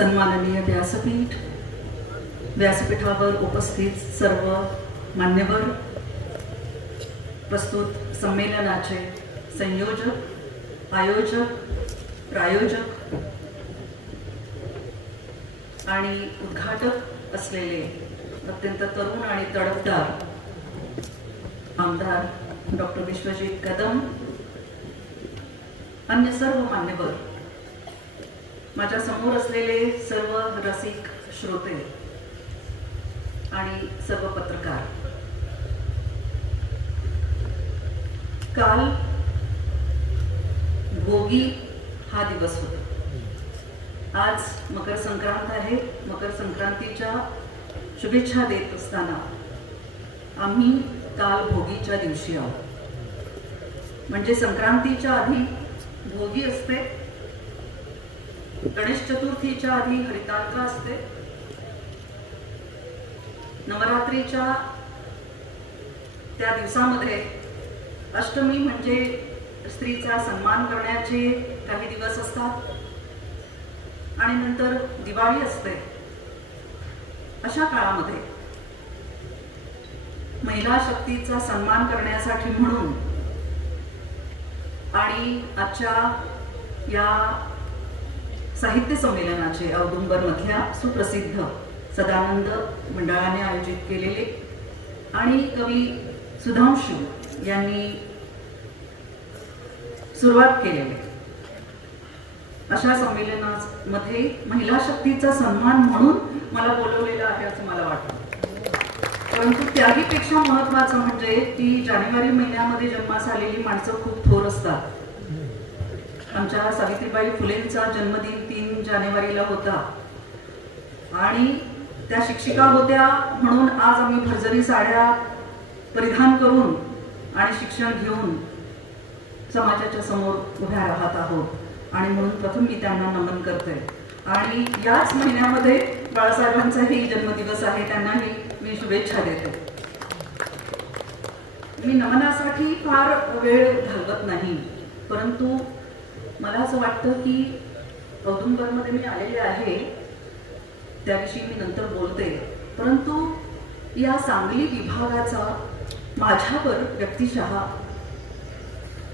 सन्माननीय व्यासपीठ, व्यासपीठावर उपस्थित सर्व मान्यवर, प्रस्तुत संमेलनाचे संयोजक, आयोजक, प्रायोजक आणि उद्घाटक असलेले अत्यंत तरुण आणि तडफदार आमदार डॉक्टर विश्वजीत कदम, अन्य सर्व मान्यवर, माझ्या समोर असलेले सर्व रसिक श्रोते आणि सर्व पत्रकार, काल भोगी हा दिवस होता. आज मकर संक्रांत आहे. मकर संक्रांतीच्या शुभेच्छा देत असताना आम्ही काल भोगीच्या दिवशी आहोत. म्हणजे संक्रांतीच्या आधी भोगी असते, गणेश चतुर्थीच्या आधी हरितांत्र असते, नवरात्रीच्या त्या दिवसामध्ये अष्टमी म्हणजे स्त्रीचा सन्मान करण्याचे काही दिवस असतात आणि नंतर दिवाळी असते. अशा काळामध्ये महिला शक्तीचा सन्मान करण्यासाठी म्हणून आणि आजच्या या साहित्य संमेलनाचे औदुंबर मधल्या सुप्रसिद्ध सदानंद मंडळाने आयोजित केलेले आणि कवी सुधांशू यांनी सुरुवात केलेले अशा संमेलनामध्ये महिला शक्तीचा सन्मान म्हणून मला बोलवलेलं आहे असं मला वाटतं. परंतु त्याहीपेक्षा महत्वाचं म्हणजे की जानेवारी महिन्यामध्ये जन्मास आलेली माणसं खूप थोर असतात. आमच्या सावित्रीबाई फुलेंचा जन्मदिन 3 जानेवारीला होता आणि त्या शिक्षिका होत्या म्हणून आज आम्ही भरजरी साड्या परिधान करून आणि शिक्षण घेऊन समाजाच्या समोर उभ्या राहत आहोत आणि म्हणून प्रथम मी त्यांना नमन करते. आणि याच महिन्यामध्ये बाळासाहेबांचाही जन्मदिवस आहे, त्यांनाही मी शुभेच्छा देते. मी नमनासाठी फार वेळ घालवत नाही, परंतु मला असं वाटतं की औदुंबरमध्ये मी आलेले आहे त्याविषयी मी नंतर बोलते, परंतु या सांगली विभागाचा माझ्यावर व्यक्तिशः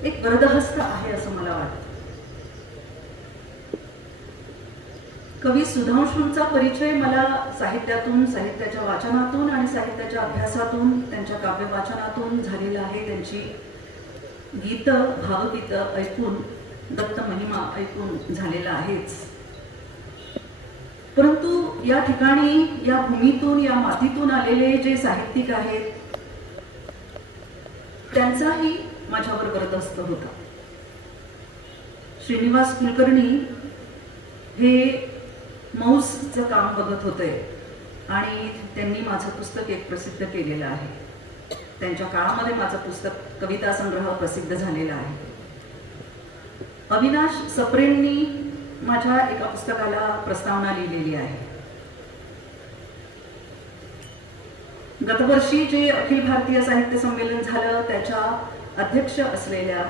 एक वरदहस्त आहे असं मला वाटतं. कवी सुधांशूंचा परिचय मला साहित्यातून, साहित्याच्या वाचनातून आणि साहित्याच्या अभ्यासातून, त्यांच्या काव्य वाचनातून झालेला आहे. त्यांची गीतं, भावगीतं ऐकून, दत्त महिमा ऐकून झालेला आहेच. परंतु या ठिकाणी, या भूमीतून, या मातीतून आलेले जे साहित्यिक आहेत त्यांचाही माझ्यावर वरदहस्त होता. श्रीनिवास कुलकर्णी हे मौसचं काम बघत होते आणि त्यांनी माझं पुस्तक एक प्रसिद्ध केलेलं आहे. त्यांच्या काळामध्ये माझं पुस्तक कविता संग्रह प्रसिद्ध झालेला आहे. अविनाश सप्रेंनी माझ्या एका पुस्तकाला प्रस्तावना लिहिलेली आहे. गतवर्षी जे अखिल भारतीय साहित्य संमेलन झालं त्याच्या अध्यक्ष असलेल्या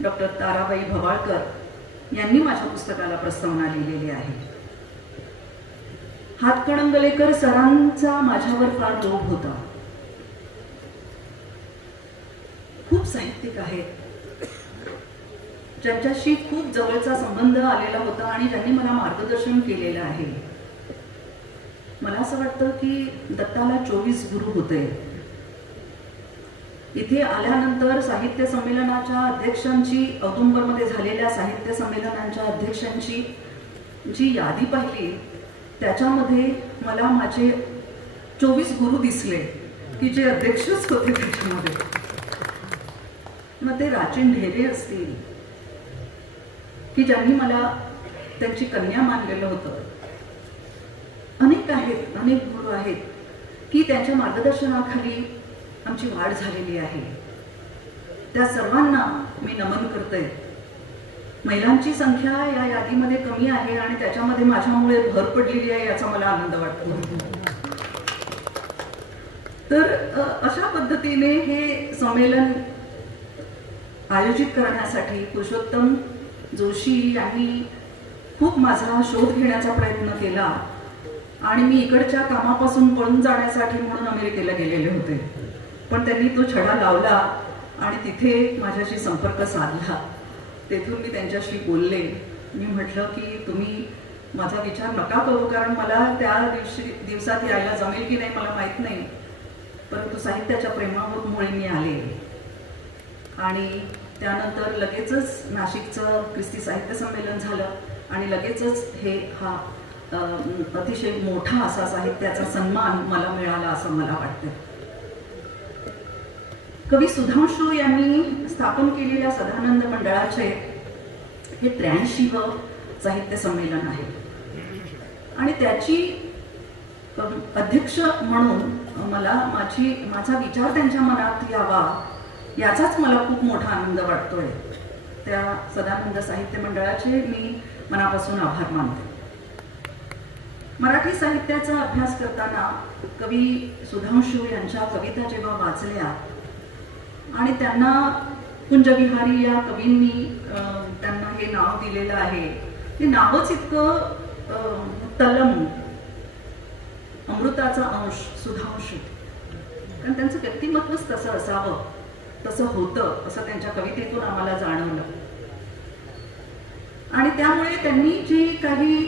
डॉक्टर ताराबाई भवाळकर यांनी माझ्या पुस्तकाला प्रस्तावना लिहिलेली आहे. हातकणंगलेकर सरांचा माझ्यावर फार लोभ होता. खूप साहित्यिक आहेत ज्यांच्याशी खूप जवळचा संबंध आलेला होता आणि ज्यांनी मला मार्गदर्शन केलेलं आहे. मला असं वाटतं की दत्ताला 24 गुरु होते. इथे आल्यानंतर साहित्य संमेलनाच्या अध्यक्षांची, औदुंबरमध्ये झालेल्या साहित्य संमेलनांच्या अध्यक्षांची जी यादी पाहिली त्याच्यामध्ये मला माझे 24 गुरु दिसले की जे अध्यक्षच होते त्याच्यामध्ये. मग ते राचिन ढेरे असतील की ज्यांनी मला त्यांची कन्या मानलेलं होतं. अनेक आहेत, अनेक गुरु आहेत की त्यांच्या मार्गदर्शनाखाली आमची वाढ झालेली आहे. त्या सर्वांना मी नमन करते. महिलांची संख्या या यादीमध्ये कमी आहे आणि त्याच्यामध्ये माझ्यामुळे भर पडलेली आहे याचा मला आनंद वाटतो. तर अशा पद्धतीने हे संमेलन आयोजित करण्यासाठी पुरुषोत्तम जोशी यांनी खूप माझा शोध घेण्याचा प्रयत्न केला आणि मी इकडच्या कामापासून पळून जाण्यासाठी म्हणून अमेरिकेला गेलेले होते. पण त्यांनी तो छडा लावला आणि तिथे माझ्याशी संपर्क साधला. तेथून मी त्यांच्याशी बोलले. मी म्हटलं की तुम्ही माझा विचार नका करू, कारण मला त्या दिवसात यायला जमेल की नाही मला माहीत नाही, परंतु साहित्याच्या प्रेमामुळे मी आले. आणि त्यानंतर लगेचच नाशिकचं ख्रिस्ती साहित्य संमेलन झालं आणि लगेचच हा अतिशय मोठा असा साहित्याचा सन्मान मला मिळाला असं मला वाटतं. कवी सुधांशू यांनी स्थापन केलेल्या सदानंद मंडळाचे हे 83वे साहित्य संमेलन आहे आणि त्याची अध्यक्ष म्हणून मला माझा विचार त्यांच्या मनात यावा याचाच मला खूप मोठा आनंद वाटतोय. त्या सदानंद साहित्य मंडळाचे मी मनापासून आभार मानते. मराठी साहित्याचा अभ्यास करताना कवी सुधांशू यांच्या कविता जेव्हा वाचल्या आणि त्यांना कुंजविहारी या कवींनी त्यांना हे नाव दिलेलं आहे, हे नावच इतकं तलम, अमृताचा अंश सुधांशू, कारण त्यांचं व्यक्तिमत्वच तसं असावं, तसं होतं असं त्यांच्या कवितेतून आम्हाला जाणवलं. आणि त्यामुळे त्यांनी जी काही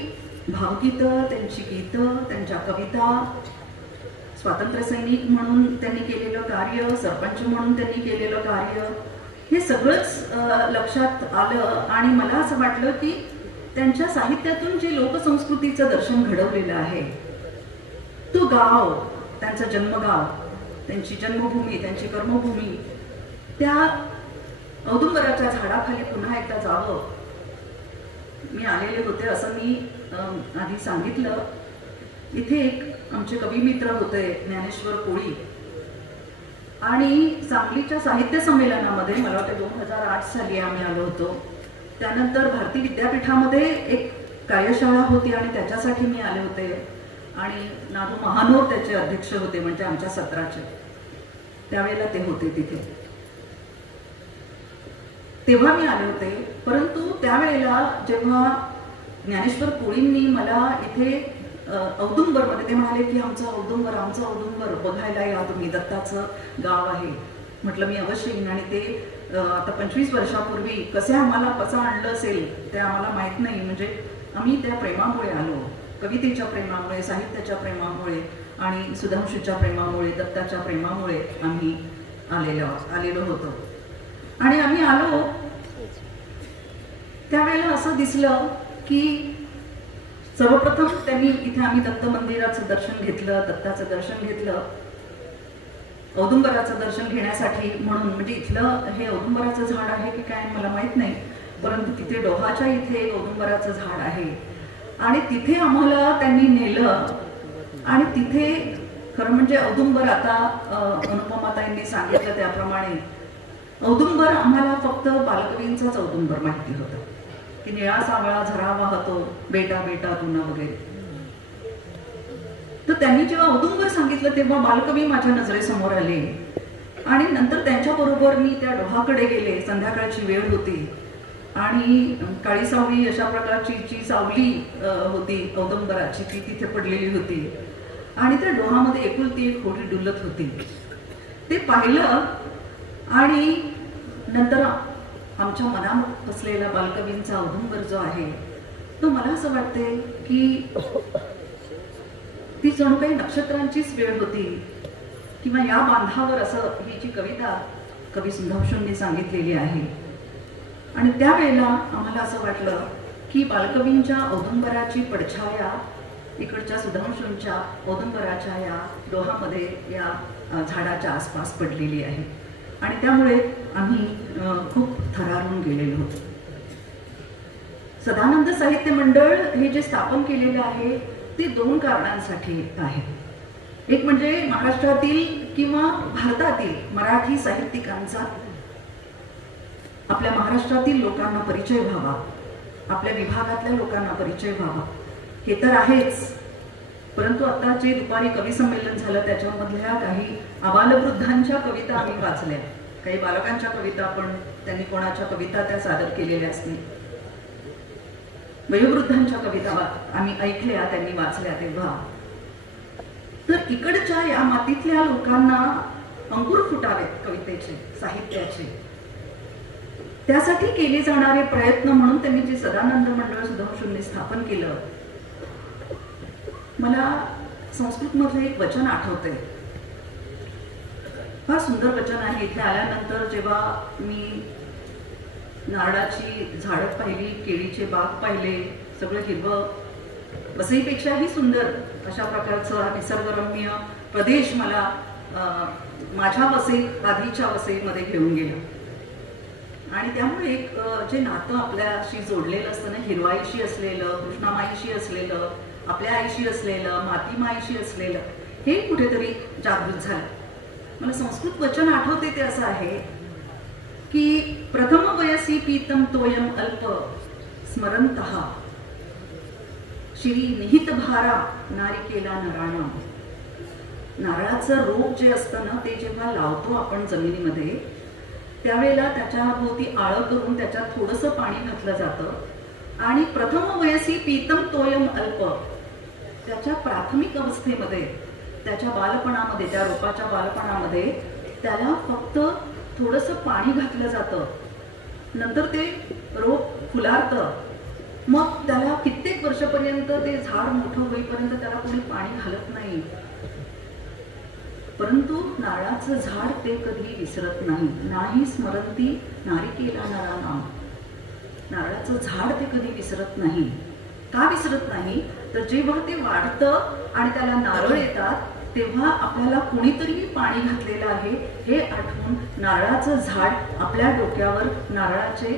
भावगीतं, त्यांची गीतं, त्यांच्या कविता, स्वातंत्र्य सैनिक म्हणून त्यांनी केलेलं कार्य, सरपंच म्हणून त्यांनी केलेलं कार्य, हे सगळंच लक्षात आलं आणि मला असं वाटलं की त्यांच्या साहित्यातून जे लोकसंस्कृतीचं दर्शन घडवलेलं आहे, तो गाव, त्यांचं जन्मगाव, त्यांची जन्मभूमी, त्यांची कर्मभूमी, त्या औदुंबराच्या झाडाखाली पुन्हा एकदा जावं. मी आलेले होते असं मी आधी सांगितलं. इथे एक आमचे कवी मित्र होते ज्ञानेश्वर कोळी, आणि सांगलीच्या साहित्य संमेलनामध्ये मला वाटतं 2008 साली आम्ही आलो होतो. त्यानंतर भारती विद्यापीठामध्ये एक कार्यशाळा होती आणि त्याच्यासाठी मी आले होते आणि नादू महानोर त्याचे अध्यक्ष होते, म्हणजे आमच्या सत्राचे. त्यावेळेला ते होते तिथे, तेव्हा मी आले होते. परंतु त्यावेळेला जेव्हा ज्ञानेश्वर कोळींनी मला इथे औदुंबरमध्ये ते म्हणाले की आमचं औदुंबर बघायला या तुम्ही, दत्ताचं गाव आहे. म्हटलं मी अवश्य येईन. आणि ते आता 25 वर्षापूर्वी कसं आणलं असेल ते आम्हाला माहीत नाही. म्हणजे आम्ही त्या प्रेमामुळे आलो, कवितेच्या प्रेमामुळे, साहित्याच्या प्रेमामुळे आणि सुधांशूच्या प्रेमामुळे, दत्ताच्या प्रेमामुळे आम्ही आलेलो होतो. आणि आम्ही आलो त्यावेळेला असं दिसलं की सर्वप्रथम त्यांनी इथे आम्ही दत्त मंदिराचं दर्शन घेतलं, दत्ताचं दर्शन घेतलं, औदुंबराचं दर्शन घेण्यासाठी म्हणून. म्हणजे इथलं हे औदुंबराचं झाड आहे की काय मला माहित नाही, परंतु तिथे डोहाच्या इथे एक औदुंबराचं झाड आहे आणि तिथे आम्हाला त्यांनी नेलं. आणि तिथे खरं म्हणजे औदुंबर, आता अनुपमाताईंनी सांगितलं त्याप्रमाणे, औदुंबर आम्हाला फक्त बालकवींचाच औदुंबर माहिती होतं की निळा सावळा झरा वाहतो, बेटा बेटा तुना वगैरे. तर त्यांनी जेव्हा औदुंबर सांगितलं तेव्हा बालकवी माझ्या नजरेसमोर आले. आणि नंतर त्यांच्याबरोबर मी त्या डोहाकडे गेले. संध्याकाळची वेळ होती आणि काळी सावळी अशा प्रकारची जी सावली होती औदुंबराची, ती तिथे पडलेली होती आणि त्या डोहामध्ये एकुलती एक होडी डुलत होती. ते पाहिलं आणि नंतर आमच्या मनात बसलेला बालकवींचा औदुंबर जो आहे तो, मला असं वाटते की ती जणू काही नक्षत्रांचीच वेळ होती किंवा या बांधावर, असं ही जी कविता कवी सुधांशूंनी सांगितलेली आहे. आणि त्यावेळेला आम्हाला असं वाटलं की बालकवींच्या औदुंबराची पडछाया इकडच्या सुधांशूंच्या औदुंबराच्या या डोहामध्ये, या झाडाच्या आसपास पडलेली आहे. आणि त्यामुळे आम्ही खूप थरारून गेलेलो होतो. सदानंद साहित्य मंडळ हे जे स्थापन केलेलं आहे ते 2 कारणांसाठी आहे. एक म्हणजे महाराष्ट्रातील किंवा भारतातील मराठी साहित्यिकांचा, आपल्या महाराष्ट्रातील लोकांना परिचय व्हावा, आपल्या विभागातल्या लोकांना परिचय व्हावा, हे तर आहेच. परंतु आता जे दुपारी कवी संमेलन झालं त्याच्यामधल्या काही आबालवृद्धांच्या कविता आम्ही वाचल्या, काही बालकांच्या कविता, पण त्यांनी कोणाच्या कविता त्या सादर केलेल्या असतील. वयोवृद्धांच्या कविता आम्ही ऐकल्या, त्यांनी वाचल्या तेव्हा, तर इकडच्या या मातीतल्या लोकांना अंकुर फुटावेत कवितेचे, साहित्याचे, त्यासाठी केले जाणारे प्रयत्न म्हणून त्यांनी जे सदानंद मंडळ सुधांशूंनी स्थापन केलं. मला संस्कृत मधलं एक वचन आठवतंय, फार सुंदर वचन आहे. इथे आल्यानंतर जेव्हा मी नारळाची झाडं पाहिली, केळीचे बाग पाहिले, सगळं हिरवं, वसईपेक्षाही सुंदर अशा प्रकारचा निसर्गरम्य प्रदेश मला माझ्या वसईत, आधीच्या वसईमध्ये घेऊन गेलं. आणि त्यामुळे एक जे नातं आपल्याशी जोडलेलं असतं ना, हिरवाईशी असलेलं, कृष्णामाईशी असलेलं, आपल्या आईशी असलेलं, मातीमाईशी असलेलं, हे कुठेतरी जागृत झालं. मला संस्कृत वचन आठवते ते असं आहे की प्रथम वयसी पीतम तोयम अल्प स्मरंतः श्री निहित भारा नारिकेला नराणा. नारळाचं रोप जे असतं ना, ते जेव्हा लावतो आपण जमिनीमध्ये, त्यावेळेला त्याच्या भोवती आळं करून त्याच्यात थोडंसं पाणी घातलं जातं आणि प्रथम वयसी पीतम तोयम अल्प, त्याच्या प्राथमिक अवस्थेमध्ये, त्याच्या बालपणामध्ये, त्या रोपाच्या बालपणामध्ये त्याला फक्त थोडंसं पाणी घातलं जातं. नंतर ते रोप फुलारतं, मग त्याला कित्येक वर्षापर्यंत ते झाड मोठं होईपर्यंत त्याला कोणी पाणी घालत नाही. परंतु नारळाचं झाड ते कधी विसरत नाही. नाही स्मरंती नारिकेला नराणाम. नारळाचं झाड ते कधी विसरत नाही. का विसरत नाही? तर जेव्हा ते वाढतं आणि त्याला नारळ येतात, तेव्हा आपल्याला कोणीतरी पाणी घातलेलं आहे हे आठवून नारळाचं झाड आपल्या डोक्यावर नारळाचे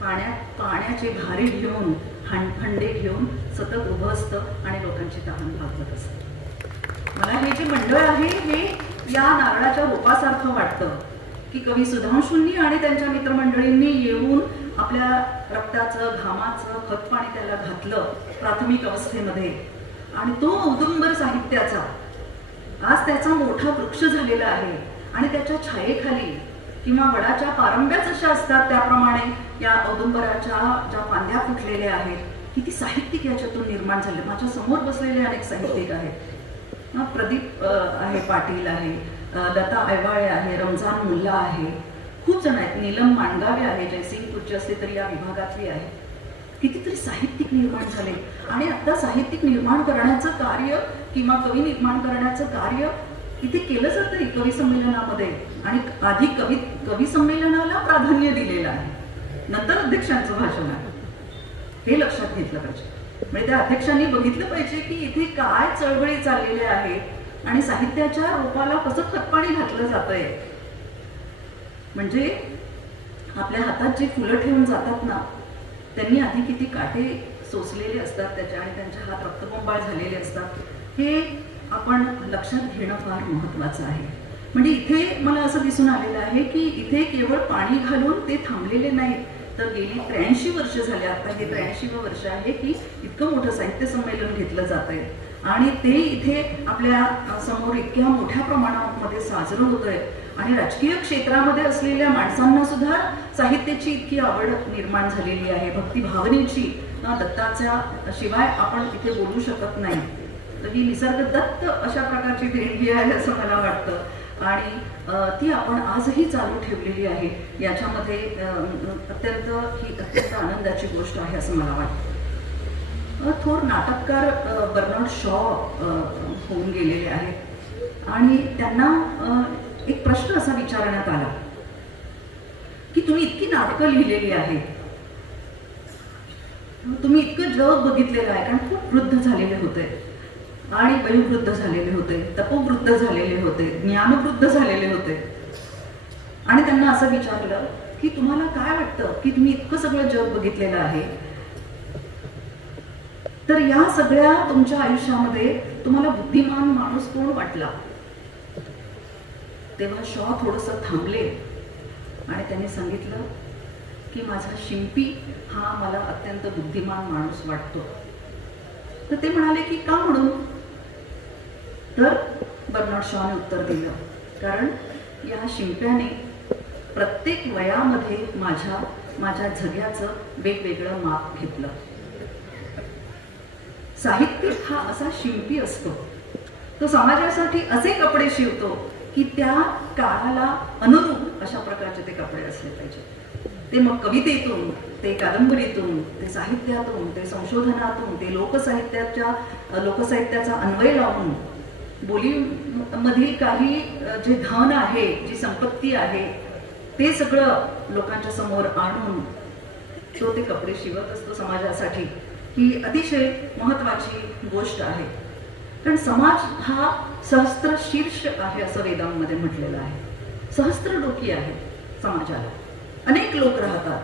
पाण्याचे भारे घेऊन, हंडे घेऊन सतत उभं असतं आणि लोकांची तहान भागवत असतं. मला हे जे मंडळ आहे हे या नारळाच्या रोपासारखं वाटतं की कवी सुधांशूंनी आणि त्यांच्या मित्रमंडळींनी येऊन आपल्या रक्ताचं, घामाचं खतपाणी त्याला घातलं प्राथमिक अवस्थेमध्ये, आणि तो औदुंबर साहित्याचा आज त्याचा मोठा वृक्ष झालेला आहे. आणि त्याच्या छायेखाली किंवा वडाच्या पारंब्या जशा असतात त्याप्रमाणे या औदुंबराच्या ज्या फांद्या फुटलेल्या आहेत, किती साहित्यिक याच्यातून निर्माण झाले. माझ्या समोर बसलेले अनेक साहित्यिक आहेत. प्रदीप आहे, पाटील आहे, लता ऐवाळे आहे, रमजान मुल्ला आहे, खूप जण आहेत, नीलम मांडगावे आहे, जयसिंगपूरची असते तरी या विभागातली आहे. कितीतरी साहित्यिक निर्माण झाले. आणि आता साहित्यिक निर्माण करण्याचं कार्य किंवा कवी निर्माण करण्याचं कार्य इथे केलं जातं कवी संमेलनामध्ये. आणि आधी कवी संमेलनाला प्राधान्य दिलेलं आहे, नंतर अध्यक्षांचं भाषण आहे. हे लक्षात घेतलं पाहिजे. म्हणजे त्या अध्यक्षांनी बघितलं पाहिजे की इथे काय चळवळी चाललेल्या आहेत आणि साहित्याच्या रोपाला कसं खतपाणी घातलं जातंय. म्हणजे आपल्या हातात जे फुलं ठेवून जातात ना, त्यांनी आधी किती काटे सोसलेले असतात त्याच्या, आणि त्यांचे हात रक्तबंबाळ झालेले असतात. हे आपण लक्षात घेणं फार महत्वाचं आहे. म्हणजे इथे मला असं दिसून आलेलं आहे की इथे केवळ पाणी घालून ते थांबलेले नाहीत, तर गेली 83 वर्ष झाले, आता हे 83वं वर्ष आहे की इतकं मोठं साहित्य संमेलन घेतलं जात आहे. आणि ते इथे आपल्या समोर इतक्या मोठ्या प्रमाणामध्ये साजरं होतंय. आणि राजकीय क्षेत्रामध्ये असलेल्या माणसांना सुद्धा साहित्याची इतकी आवड निर्माण झालेली आहे, भक्तिभावनेची. दत्ताच्या शिवाय आपण इथे बोलू शकत नाही. तर ही निसर्गदत्त अशा प्रकारची देणगी आहे असं मला वाटतं. आणि ती आपण आजही चालू ठेवलेली आहे. याच्यामध्ये अत्यंत आनंदाची गोष्ट आहे असं मला वाटतं. थोर नाटककार बर्नार्ड शॉ होऊन गेलेले आहेत आणि त्यांना एक प्रश्न असा विचारण्यात आला की तुम्ही इतकी नाटकं लिहिलेली आहेत, तुम्ही इतकं जग बघितलेलं आहे, कारण खूप वृद्ध झालेले होते आणि वयोवृद्ध झालेले होते, तपोवृद्ध झालेले होते, ज्ञानवृद्ध झालेले होते. आणि त्यांना असं विचारलं की तुम्हाला काय वाटतं की तुम्ही इतकं सगळं जग बघितलेलं आहे, तर या सगळ्या तुमच्या आयुष्यामध्ये तुम्हाला बुद्धिमान माणूस कोण वाटला? तेव्हा शॉ थोडंसं थांबले आणि त्यांनी सांगितलं की माझा शिंपी हा मला अत्यंत बुद्धिमान माणूस वाटतो. तर ते म्हणाले की का म्हणून? तर बर्नार्ड शॉने उत्तर दिलं, कारण या शिंप्याने प्रत्येक वयामध्ये माझ्या झग्याचं वेगवेगळं माप घेतलं. साहित्यिक हा असा शिंपी असतो, तो समाजासाठी असे कपडे शिवतो की त्या काळाला अनुरूप अशा प्रकारचे ते कपडे असले पाहिजे. ते मग कवितेतून, ते कादंबरीतून, ते साहित्यातून, ते संशोधनातून, ते लोकसाहित्याचा अन्वय लावून बोलीमधील काही जे धन आहे, जी संपत्ती आहे, ते सगळं लोकांच्या समोर आणून तो ते कपडे शिवत असतो समाजासाठी. ही अतिशय महत्वाची गोष्ट आहे. कारण समाज हा सहस्त्र शीर्ष आहे असं वेदांमध्ये म्हटलेलं आहे. सहस्त्र डोकी आहे समाजाला. अनेक लोक राहतात,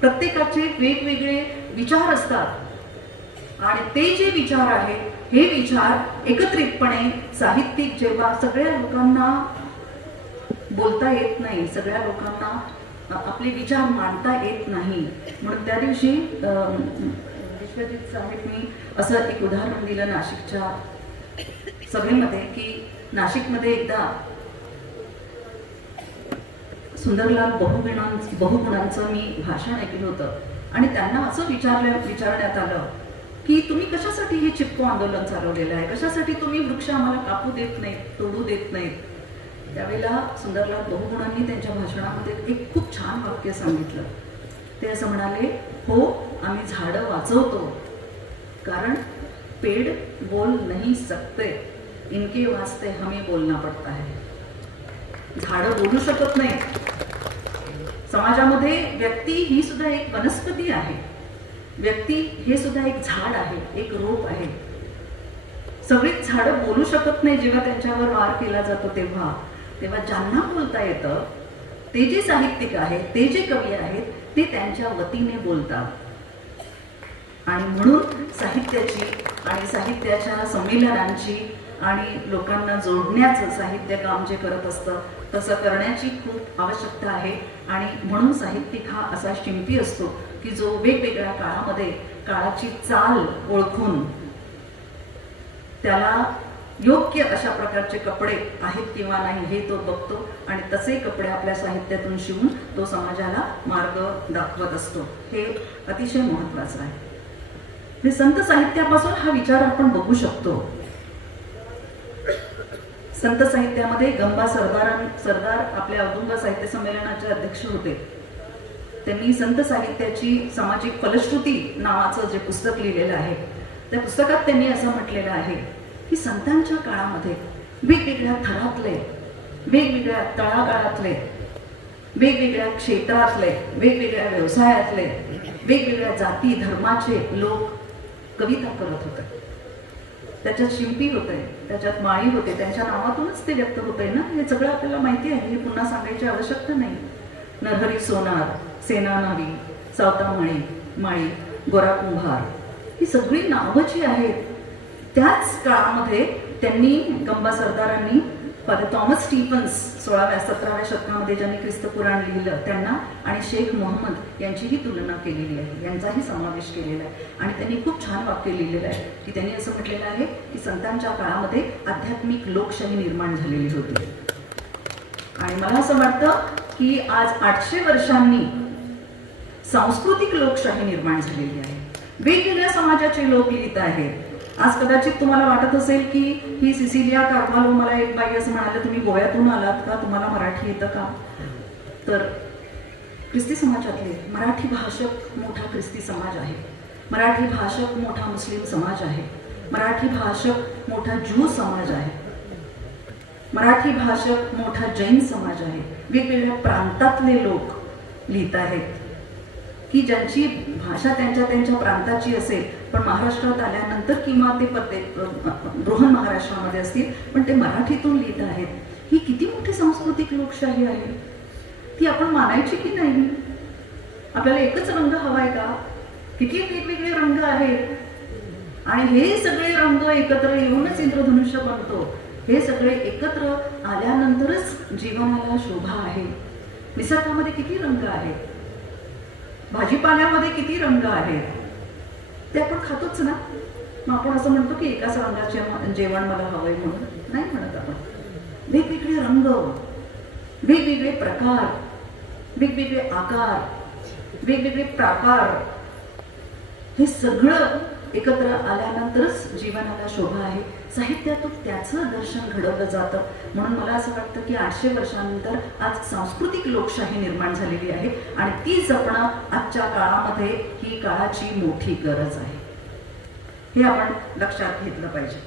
प्रत्येकाचे वेगवेगळे विचार असतात आणि ते जे विचार आहेत, हे विचार एकत्रितपणे साहित्यिक जेव्हा सगळ्या लोकांना बोलता येत नाही, सगळ्या लोकांना आपले विचार मांडता येत नाही, म्हणून त्या दिवशी विश्वजित साहेबनी असं एक उदाहरण दिलं नाशिकच्या सभेमध्ये की नाशिकमध्ये एकदा सुंदरलाल बहुगुणांचं मी भाषण ऐकलं होतं आणि त्यांना असं विचारण्यात आलं की तुम्ही कशासाठी हे चिपको आंदोलन चालवलेलं आहे, कशासाठी तुम्ही वृक्ष आम्हाला कापू देत नाहीत, तोडू देत नाहीत. त्यावेळेला सुंदरलाल बहुगुणांनी त्यांच्या भाषणामध्ये एक खूप छान वाक्य सांगितलं. ते असं म्हणाले, हो आम्ही झाडं वाचवतो कारण पेड़ बोल नहीं सकते, इनके वास्ते हमें बोलना पड़ता है. झाडं बोलू शकत नाही. समाजामध्ये व्यक्ती ही सुद्धा एक वनस्पती आहे. व्यक्ती हे सुद्धा एक झाड आहे, एक रोप आहे. सगळीच झाडं बोलू शकत नाही. जेव्हा त्यांच्यावर वार केला जातो तेव्हा ज्यांना बोलता येतं ते जे साहित्यिक आहेत, ते जे कवी आहेत, ते त्यांच्या वतीने बोलतात. आणि म्हणून साहित्याची आणि साहित्याच्या संमेलनांची आणि लोकांना जोडण्याचं साहित्य काम जे करत असतं तसं करण्याची खूप आवश्यकता आहे. आणि म्हणून साहित्यिक हा असा शिंपी असतो की जो वेगवेगळ्या काळामध्ये काळाची चाल ओळखून त्याला योग्य अशा प्रकारचे कपडे आहेत किंवा नाही हे तो बघतो आणि तसे कपडे आपल्या साहित्यातून शिवून तो समाजाला मार्ग दाखवत असतो. हे अतिशय महत्वाचं आहे. संत साहित्यापासून हा विचार आपण बघू शकतो. संत साहित्यामध्ये गंबा सरदार आपल्या औदुंब साहित्य संमेलनाचे अध्यक्ष होते. त्यांनी संत साहित्याची सामाजिक फलश्रुती नावाचं जे पुस्तक लिहिलेलं आहे, त्या पुस्तकात त्यांनी असं म्हटलेलं आहे की संतांच्या काळामध्ये वेगवेगळ्या थरातले, वेगवेगळ्या तळागाळातले, वेगवेगळ्या क्षेत्रातले, वेगवेगळ्या व्यवसायातले, वेगवेगळ्या जाती धर्माचे लोक कविता करत होते. त्याच्यात शिंपी होते, त्याच्यात माळी होते, त्यांच्या नावातूनच ते व्यक्त होते ना. हे सगळं आपल्याला माहिती आहे, हे पुन्हा सांगायची आवश्यकता नाही. नरहरी सोनार, सेना नावी, सावतामणी, माळी, गोरा कुंभार, ही सगळी नावं जी आहेत त्याच काळामध्ये त्यांनी गंबा सरदारांनी थॉमस स्टीफन्स 16व्या-17व्या शतकामध्ये ज्यांनी ख्रिस्त पुराण लिहिलं त्यांना आणि शेख मोहम्मद यांचीही तुलना केलेली आहे, यांचाही समावेश केलेला आहे. आणि त्यांनी खूप छान वाक्य लिहिलेलं आहे की त्यांनी असं म्हटलेलं आहे की संतांच्या काळामध्ये आध्यात्मिक लोकशाही निर्माण झालेली होती. आणि मला असं वाटतं की आज 800 वर्षांनी सांस्कृतिक लोकशाही निर्माण झालेली आहे. वेगवेगळ्या समाजाचे लोक लिहित आहेत. आज कदाचित तुम्हाला वाटत असेल की ही सिसिलिया कार्वालो, मला एक बाई असं म्हणाले, तुम्ही गोव्यातून आलात का, तुम्हाला मराठी येतं का? तर ख्रिस्ती समाजातले मराठी भाषक मोठा ख्रिस्ती समाज आहे, मराठी भाषक मोठा मुस्लिम समाज आहे, मराठी भाषक मोठा ज्यू समाज आहे, मराठी भाषक मोठा जैन समाज आहे. वेगवेगळ्या प्रांतातले लोक लिहित आहेत की ज्यांची भाषा त्यांच्या प्रांताची असेल पण महाराष्ट्रात आल्यानंतर किंवा ते बृहन महाराष्ट्रामध्ये असतील पण ते मराठीतून लिहित आहेत. ही किती मोठी सांस्कृतिक लोकशाही आहे, ती आपण मानायची की नाही? आपल्याला एकच रंग हवाय का? किती वेगवेगळे रंग आहेत आणि हे सगळे रंग एकत्र येऊनच इंद्रधनुष्य बनतो. हे सगळे एकत्र आल्यानंतरच जीवनाला शोभा आहे. निसर्गामध्ये किती रंग आहेत, भाजीपाल्यामध्ये किती रंग आहेत, ते आपण खातोच ना. मग आपण असं म्हणतो की एकाच रंगाचे जेवण मला हवंय म्हणून नाही म्हणत आपण. वेगवेगळे रंग, वेगवेगळे प्रकार, वेगवेगळे आकार, वेगवेगळे प्राकार, हे सगळं एकत्र आल्यानंतरच जीवनाला शोभा आहे. साहित्यातून त्याचं दर्शन घडवलं जातं. म्हणून मला असं वाटतं की 800 वर्षांनंतर आज सांस्कृतिक लोकशाही निर्माण झालेली आहे आणि ती जपणं आजच्या काळामध्ये ही काळाची मोठी गरज आहे. हे आपण लक्षात घेतलं पाहिजे.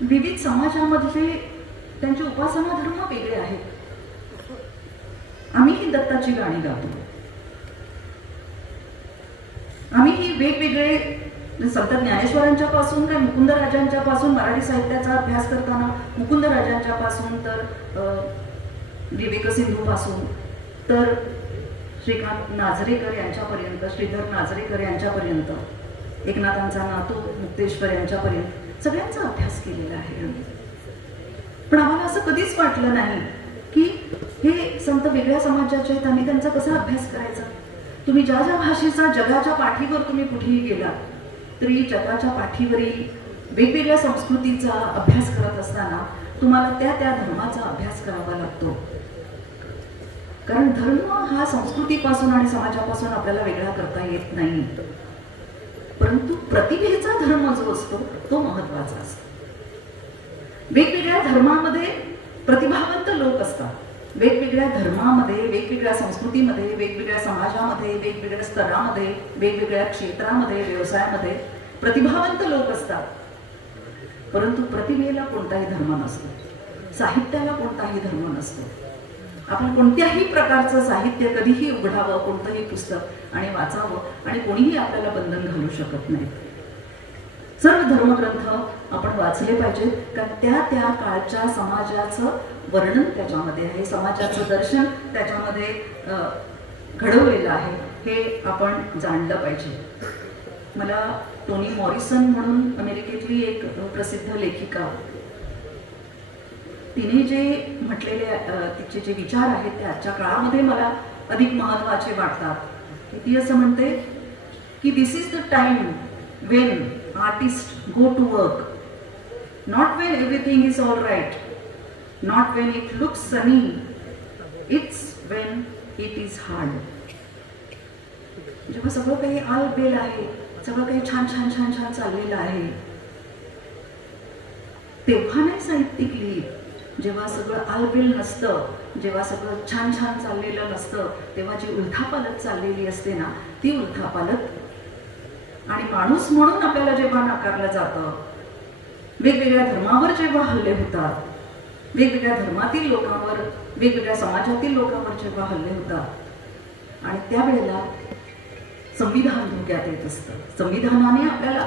विविध समाजामधले त्यांचे उपासना धर्म वेगळे आहेत. आम्हीही दत्ताची गाणी गातो. आम्हीही वेगवेगळे संत ज्ञानेश्वरांच्या पासून काय मुकुंदराजांच्या पासून मराठी साहित्याचा अभ्यास करताना मुकुंदराजांच्या पासून तर विवेक सिंधू पासून तर श्रीकांत नाझरेकर यांच्यापर्यंत, श्रीधर नाझरेकर यांच्यापर्यंत, एकनाथांचा नातू मुक्तेश्वर यांच्यापर्यंत सगळ्यांचा अभ्यास केलेला आहे. पण आम्हाला असं कधीच वाटलं नाही की हे संत वेगळ्या समाजाचे आहेत, आम्ही त्यांचा कसा अभ्यास करायचा. तुम्ही ज्या ज्या भाषेचा जगाच्या पाठीवर तुम्ही कुठेही गेला तरी जगाच्या पाठीवरील वेगवेगळ्या संस्कृतीचा अभ्यास करत असताना तुम्हाला त्या त्या धर्माचा अभ्यास करावा लागतो. कारण धर्म हा संस्कृतीपासून आणि समाजापासून आपल्याला वेगळा करता येत नाही. परंतु प्रतिभेचा धर्म जो असतो तो महत्वाचा असतो. वेगवेगळ्या धर्मामध्ये प्रतिभावंत लोक असतात. वेगवेगळ्या धर्मामध्ये, वेगवेगळ्या संस्कृतीमध्ये, वेगवेगळ्या समाजामध्ये, वेगवेगळ्या स्तरामध्ये, वेगवेगळ्या क्षेत्रामध्ये, व्यवसायामध्ये प्रतिभावंत लोक असतात. परंतु प्रतिभेला कोणताही धर्म नसतो. साहित्याला कोणताही धर्म नसतो. आपण कोणत्याही प्रकारचं साहित्य कधीही उघडावं, कोणतंही पुस्तक आणि वाचावं आणि कोणीही आपल्याला बंधन घालू शकत नाही. सर्व धर्मग्रंथ आपण वाचले पाहिजेत, कारण त्या त्या काळच्या समाजाचं वर्णन त्याच्यामध्ये आहे, समाजाचं दर्शन त्याच्यामध्ये घडवलेलं आहे, हे आपण जाणलं पाहिजे. मला टोनी मॉरिसन म्हणून अमेरिकेतली एक प्रसिद्ध लेखिका, तिने जे म्हटलेले तिचे जे विचार आहेत ते आजच्या काळामध्ये मला अधिक महत्त्वाचे वाटतात. ती असं म्हणते की this is the time when artist go to work, not when everything is all right, not when it looks sunny, it's when it is hard. जेव्हा सगळं काही आलबेल आहे, सगळं काही छान छान छान छान चाललेलं आहे, तेव्हा नाही साहित्यिक लिहित. जेव्हा सगळं आलबेल नसतं, जेव्हा सगळं छान छान चाललेलं नसतं, तेव्हा जी उलथापालथ चाललेली असते ना, ती उलथापालथ आणि माणूस म्हणून आपल्याला जेव्हा नाकारलं जातं, वेगवेगळ्या धर्मावर जेव्हा हल्ले होतात, वेगवेगळ्या धर्मातील लोकांवर, वेगवेगळ्या समाजातील लोकांवर जेव्हा हल्ले होतात आणि त्यावेळेला संविधान धोक्यात येत असतं. संविधानाने आपल्याला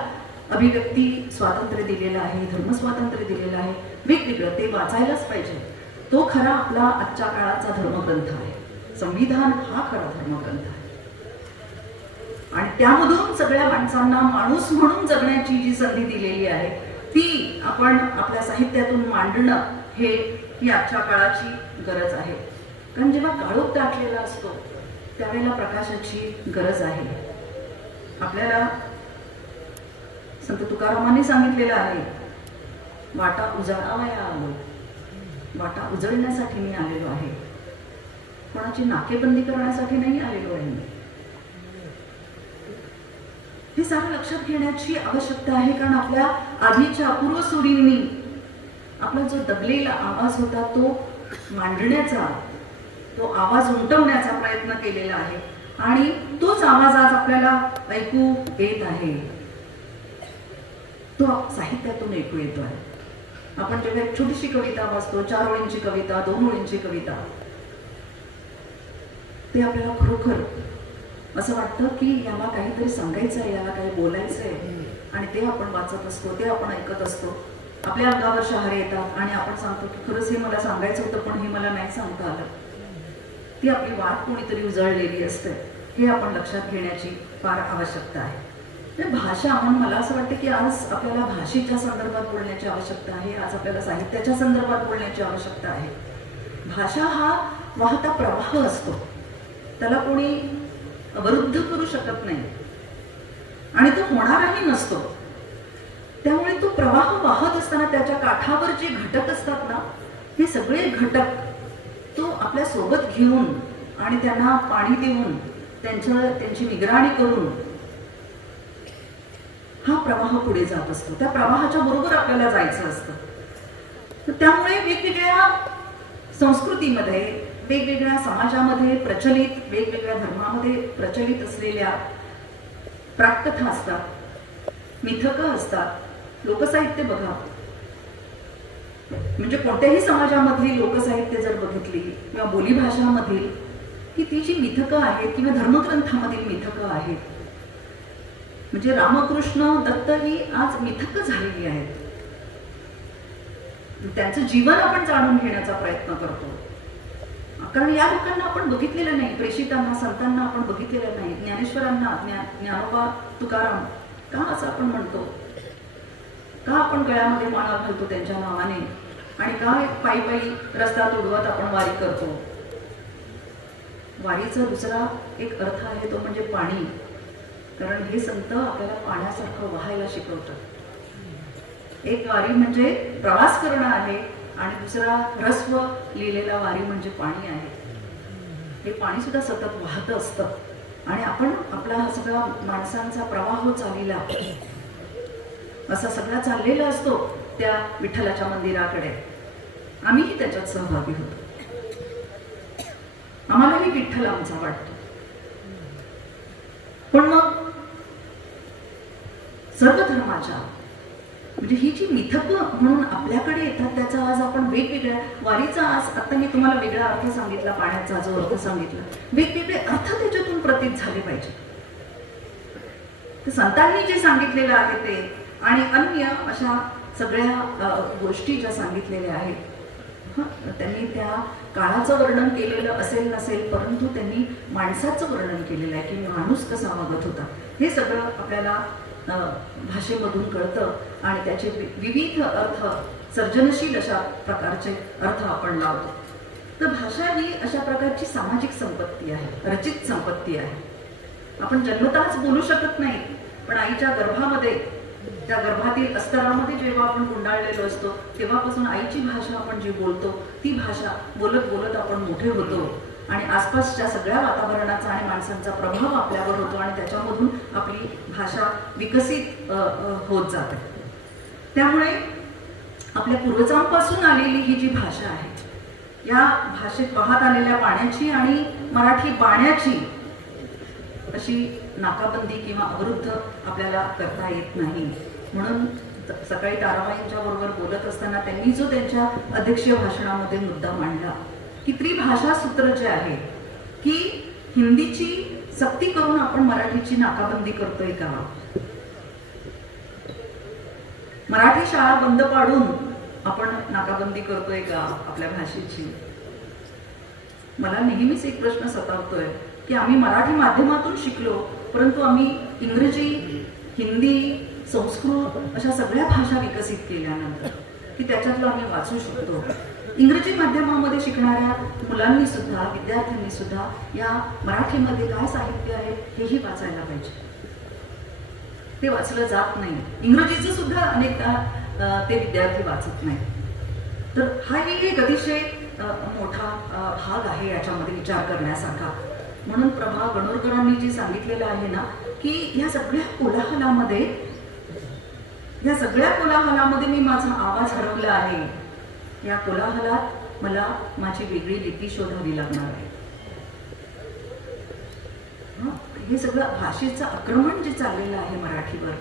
अभिव्यक्ती स्वातंत्र्य दिलेलं आहे, धर्मस्वातंत्र्य दिलेलं आहे, वेगवेगळं ते वाचायलाच पाहिजे. तो खरा आपला आजच्या काळाचा धर्मग्रंथ आहे. संविधान हा खरा धर्मग्रंथ आहे आणि त्यामधून सगळ्या माणसांना माणूस म्हणून जगण्याची जी संधी दिलेली आहे ती आपण आपल्या साहित्यातून मांडणं ही आजच्या काळाची गरज आहे. कारण जेव्हा काळोख दाटलेला असतो त्यावेळेला प्रकाशाची गरज आहे. आपल्याला संत तुकारामांनी सांगितलेलं आहे, वाटा उजाडावया आलो, वाटा उजळण्यासाठी मी आलेलो आहे, कोणाची नाकेबंदी करण्यासाठी नाही आलेलो आहे. हे सारं लक्षात घेण्याची आवश्यकता आहे. कारण आपल्या आधीच्या अपूर्व सुरींनी आपला जो दबलेला आवाज होता तो मांडण्याचा, तो आवाज उमटवण्याचा प्रयत्न केलेला आहे आणि तोच आवाज आज आपल्याला ऐकू येत आहे. तो साहित्यातून ऐकू येतो आहे. आपण जेव्हा एक छोटीशी कविता वाचतो, 4 ओळींची कविता, 2 ओळींची कविता, ते आपल्याला खरोखर असं वाटतं की याला काहीतरी सांगायचं आहे, याला काही बोलायचं आहे आणि ते आपण वाचत असतो, ते आपण ऐकत असतो. आपल्या अंगावर शहारे येतात आणि आपण सांगतो की खरंच हे मला सांगायचं होतं पण हे मला नाही सांगता आलं. ती आपली वाट कोणीतरी उजळलेली असते. हे आपण लक्षात घेण्याची फार आवश्यकता आहे. भाषा म्हणून मला असं वाटतं की आज आपल्याला भाषेच्या संदर्भात बोलण्याची आवश्यकता आहे. आज आपल्याला साहित्याच्या संदर्भात बोलण्याची आवश्यकता आहे. भाषा हा वाहता प्रवाह असतो, त्याला कोणी अवरुद्ध करू शकत नाही आणि तो होणारही नसतो. त्यामुळे तो प्रवाह वाहत असताना त्याच्या काठावर जे घटक असतात ना, हे सगळे घटक तो आपल्या सोबत घेऊन आणि त्यांना पाणी देऊन त्यांची निगराणी करून हा प्रवाह पुढे जात असतो. त्या प्रवाहाच्या बरोबर आपल्याला जायचं असतं. तर त्यामुळे वेगवेगळ्या संस्कृतीमध्ये, वेगवेगळ्या समाजामध्ये प्रचलित, वेगवेगळ्या धर्मामध्ये प्रचलित असलेल्या प्राककथा असतात, मिथकं असतात. लोकसाहित्य बघा, म्हणजे कोणत्याही समाजामधली लोकसाहित्य जर बघितली किंवा बोलीभाषामधील ही ती जी मिथकं आहेत किंवा धर्मग्रंथामधील मिथकं आहेत, म्हणजे रामकृष्ण दत्त ही आज मिथकं झालेली आहेत. त्यांचं जीवन आपण जाणून घेण्याचा प्रयत्न करतो, कारण या लोकांना आपण बघितलेलं नाही. प्रेषितांना, संतांना आपण बघितलेलं नाही. ज्ञानेश्वरांना, ज्ञानोबा तुकाराम का असं आपण म्हणतो? का आपण गळ्यामध्ये माळा घालतो त्यांच्या नावाने? आणि का पायी पायी रस्ता तुडवत आपण वारी करतो? वारीचा दुसरा एक अर्थ आहे, तो म्हणजे पाणी. कारण हे संत आपल्याला पाण्यासारखं वाहायला शिकवतात. एक वारी म्हणजे प्रवास करणं आहे आणि दुसरा ह्रस्व लिहिलेला वारी म्हणजे पाणी आहे. हे पाणी सुद्धा सतत वाहत असतं आणि आपण आपला हा सगळा माणसांचा प्रवाह चाललेला, असा सगळा चाललेला असतो त्या विठ्ठलाच्या मंदिराकडे. आम्हीही त्याच्यात सहभागी होतो. आम्हालाही विठ्ठल आमचा वाटतो. पण मग सर्व धर्माच्या, म्हणजे ही जी मिथकं म्हणून आपल्याकडे येतात, त्याचा आज आपण वेगवेगळ्या वारीचा, आज आता मी तुम्हाला वेगळा अर्थ सांगितला, पाण्याचा जो अर्थ सांगितला, वेगवेगळे अर्थ त्याच्यातून प्रतीत झाले पाहिजे. संतांनी जे सांगितलेलं आहे ते आणि अन्य अशा सगळ्या गोष्टी ज्या सांगितलेल्या आहेत, त्यांनी त्या काळाचं वर्णन केलेलं असेल नसेल, परंतु त्यांनी माणसाचं वर्णन केलेलं आहे की माणूस कसा वागत होता. हे सगळं आपल्याला भाषेमधून कळतं आणि त्याचे विविध अर्थ, सर्जनशील अशा प्रकारचे अर्थ आपण लावतो. तर भाषा ही अशा प्रकारची सामाजिक संपत्ती आहे, रचित संपत्ती आहे. आपण जन्मतःच बोलू शकत नाही, पण आईच्या गर्भामध्ये, त्या गर्भातील अस्तरामध्ये जेव्हा आपण गुंडाळलेलो असतो, तेव्हापासून आईची भाषा आपण जी बोलतो, ती भाषा बोलत बोलत आपण मोठे होतो आणि आसपासच्या सगळ्या वातावरणाचा आणि माणसांचा प्रभाव आपल्यावर होतो आणि त्याच्यामधून आपली भाषा विकसित होत जाते. त्यामुळे आपल्या पूर्वजांपासून आलेली ही जी भाषा आहे, या भाषेत वाहत आलेल्या पाण्याची आणि मराठी बाण्याची अशी नाकाबंदी किंवा अवरुद्ध आपल्याला करता येत नाही. म्हणून सकाळी ताराबाईंच्या बरोबर बोलत असताना त्यांनी जो त्यांच्या अध्यक्षीय भाषणामध्ये मुद्दा मांडला की त्रिभाषा सूत्र जे आहे, की हिंदीची सक्ती करून आपण मराठीची नाकाबंदी करतोय का? मराठी शाळा बंद पाडून आपण नाकाबंदी करतोय का आपल्या भाषेची? मला नेहमीच एक प्रश्न सतावतोय की आम्ही मराठी माध्यमातून शिकलो, परंतु आम्ही इंग्रजी, हिंदी, संस्कृत अशा सगळ्या भाषा विकसित केल्यानंतर की त्याच्यातलं आम्ही वाचू शकतो. इंग्रजी माध्यमामध्ये शिकणाऱ्या मुलांनी सुद्धा, विद्यार्थ्यांनी सुद्धा या मराठीमध्ये काय साहित्य आहे हेही वाचायला पाहिजे. ते वाचलं जात नाही. इंग्रजीचं सुद्धा अनेकदा ते विद्यार्थी वाचत नाही. तर हा एक अतिशय मोठा भाग आहे याच्यामध्ये विचार करण्यासारखा. म्हणून प्रभा गणोरकरांनी जे सांगितलेलं आहे ना, की या सगळ्या कोलाहलामध्ये मी माझा आवाज हरवला आहे. या कोलाहलात मला माझी वेगळी लिपी शोधावी लागणार आहे. हे सगळं भाषेचं आक्रमण जे चाललेलं आहे मराठीवर,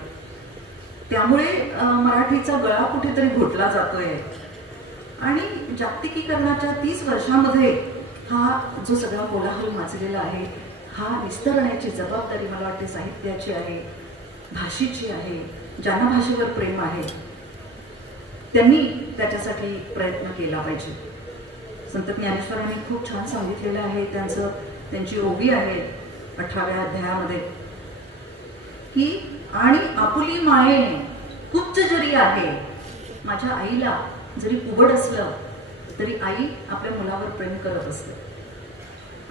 त्यामुळे मराठीचा गळा कुठेतरी घोटला जातोय. आणि जागतिकीकरणाच्या 30 वर्षामध्ये हा जो सगळा कोलाहल माजलेला आहे, हा विस्तरण्याची जबाबदारी मला वाटते साहित्याची आहे, भाषेची आहे. ज्यांना भाषेवर प्रेम आहे त्यांनी त्याच्यासाठी प्रयत्न केला पाहिजे. संत ज्ञानेश्वरांनी खूप छान सांगितलेलं आहे. त्यांची ओवी आहे 18व्या अध्यायामध्ये की आणि आपुली मायेने कुब्ज जरी आहे, माझ्या आईला जरी उघड असलं तरी आई आपल्या मुलावर प्रेम करत असते.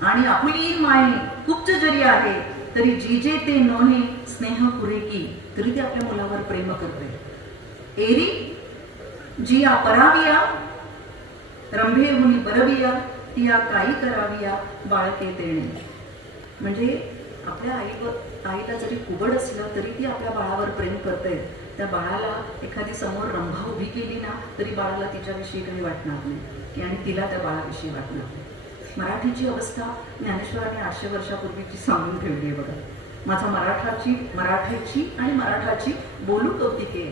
आणि आपुली मायेने कुब्ज जरी आहे तरी जीजे ते नोहे स्नेह पुरेकी, तरी ती आपल्या मुलावर प्रेम करते. एरी जिया पराविया रंभेहुनी बरविया, तिया काही कराविया बाळके तेणे. म्हणजे आपल्या आईला जरी कुबड असलं तरी ती आपल्या बाळावर प्रेम करते. त्या बाळाला एखादी समोर रंभा उभी केली ना तरी बाळाला तिच्याविषयी काही वाटणार नाही आणि तिला त्या बाळाविषयी वाटणार नाही. मराठीची अवस्था ज्ञानेश्वरांनी 800 वर्षापूर्वीची सांगून ठेवली आहे बघा. माझा मराठीची आणि मराठाची बोलू कौतिके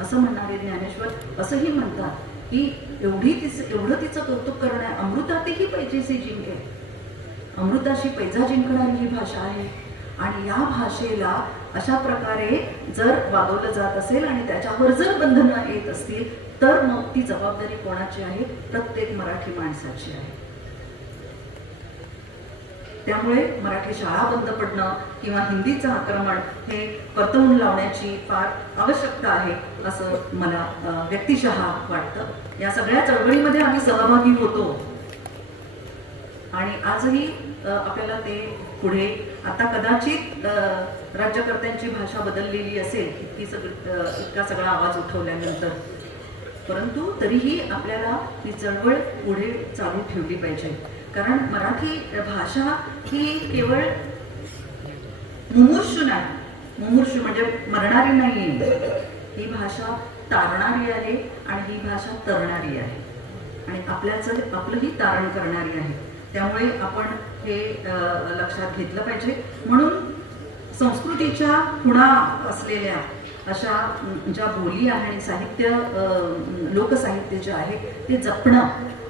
असं म्हणणारे ज्ञानेश्वर असंही म्हणतात की एवढं तिचं कौतुक करण्या अमृतातही पैजेसे जिंके. अमृताशी पैजा जिंकणारी ही भाषा आहे आणि या भाषेला अशा प्रकारे जर वागवलं जात असेल आणि त्याच्यावर जर बंधनं येत असतील तर मग ती जबाबदारी कोणाची आहे? प्रत्येक मराठी माणसाची आहे. त्यामुळे मराठी शाळा बंद पडणं किंवा हिंदीचं आक्रमण हे परतवून लावण्याची फार आवश्यकता आहे असं मला व्यक्तिशः वाटतं. या सगळ्या चळवळीमध्ये आम्ही सहभागी होतो आणि आजही आपल्याला ते पुढे आता कदाचित राज्यकर्त्यांची भाषा बदललेली असेल इतका सगळा आवाज उठवल्यानंतर, परंतु तरीही आपल्याला ही चळवळ पुढे चालू ठेवली पाहिजे. कारण मराठी भाषा ही केवळ मुमूर्षू नाही, मुमूर्षू म्हणजे मरणारी नाहीये. ही भाषा तारणारी आहे आणि ही भाषा तरणारी आहे आणि आपलंही तारण करणारी आहे. त्यामुळे आपण हे लक्षात घेतलं पाहिजे. म्हणून संस्कृतीच्या खुणा असलेल्या अशा ज्या बोली आहे आणि साहित्य लोकसाहित्य जे आहे ते जपणं